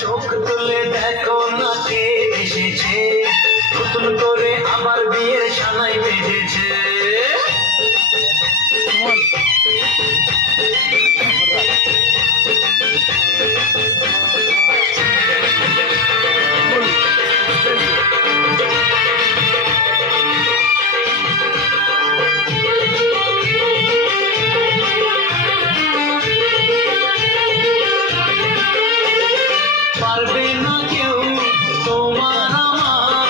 চোখ তুলে দেখো না কে এসেছে, নতুন করে আবার বিয়ের সানাই বেজেছে। পারবে না কেউ তোমার আমার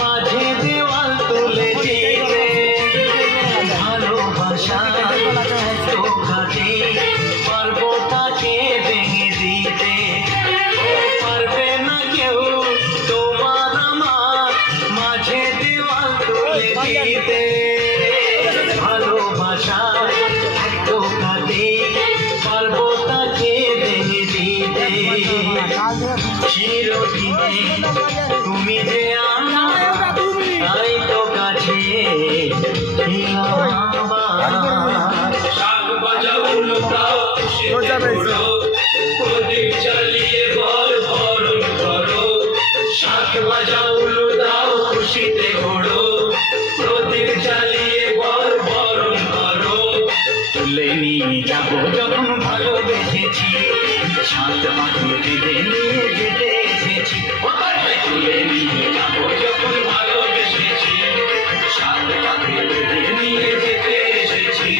মাঝে দেওয়াল তুলে দিতে, ভালোবাসা তো ঘাটে পারবো তাকে ভেঙে দিতে। পারবে না কেউ তোমার আমার মাঝে দেওয়াল তুলে দিতে, ভালোবাসা তো ঘাটে পারবো তাকে ভেঙে দিতে। চিরদিনে তুমি যে আমার, তাই তো কাছে শাক বাজা উল্লো দাও, প্রদীপ জ্বালিয়ে বল বরণ করো। শাক বাজা উল্লো দাও, খুশিতে ঘোড়ো, প্রদীপ জ্বালিয়ে বল বরণ করো। তুলে নিয়ে যাবো যখন ভালোবেসেছি, শান্ত পাখি বেঁধে নিয়ে যেতে এসেছি। তুলে নিয়ে যাবো যখন ভালোবেসেছি, শান্ত পাখি বেঁধে নিয়ে যেতে এসেছি।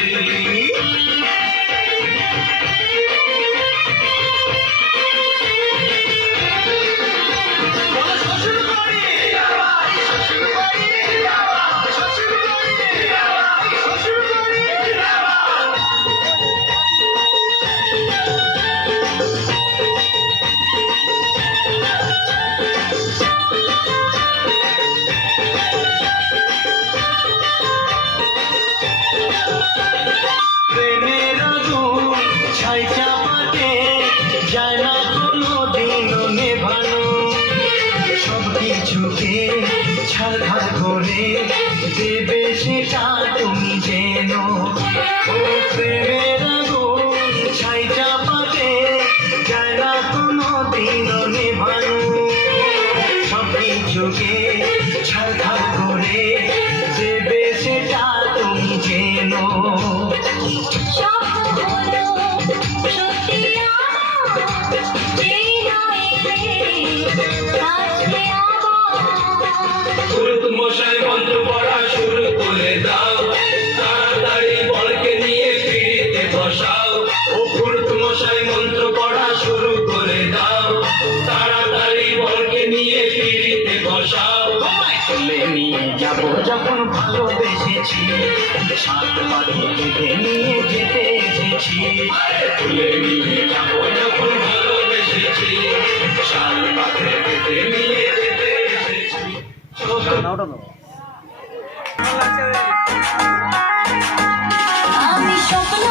প্রেমের আগুন ছাই চাপাতে যায় না কোনো দিনও নেভানো, সব কিছুকে ছাড়খাড় করে দেবে সেটা তুমি যেন। ও প্রেমের আগুন ছাই চাপাতে যায় না কোনো দিনও নেভানো, সব কিছুকে ছাড়খাড় করে দেবে সেটা তুমি যেন। মশাই মন্ত্র পড়া শুরু করে দাও, তাড়াতাড়ি বলকে নিয়ে পিড়িতে বসাও। ও ফুরুত মশাই মন্ত্র পড়া শুরু করে দাও, তাড়াতাড়ি বলকে নিয়ে পিড়িতে বসাও। তুলে নিয়ে যাবো যখন ভালোবেসেছি, সাত পাখি বেঁধে নিয়ে যেতে এসেছি। তুলে নিয়ে যাবো যখন ভালোবেসেছি, সাত পাখি বেঁধে নিয়ে যেতে এসেছি। আমি স্বপ্ন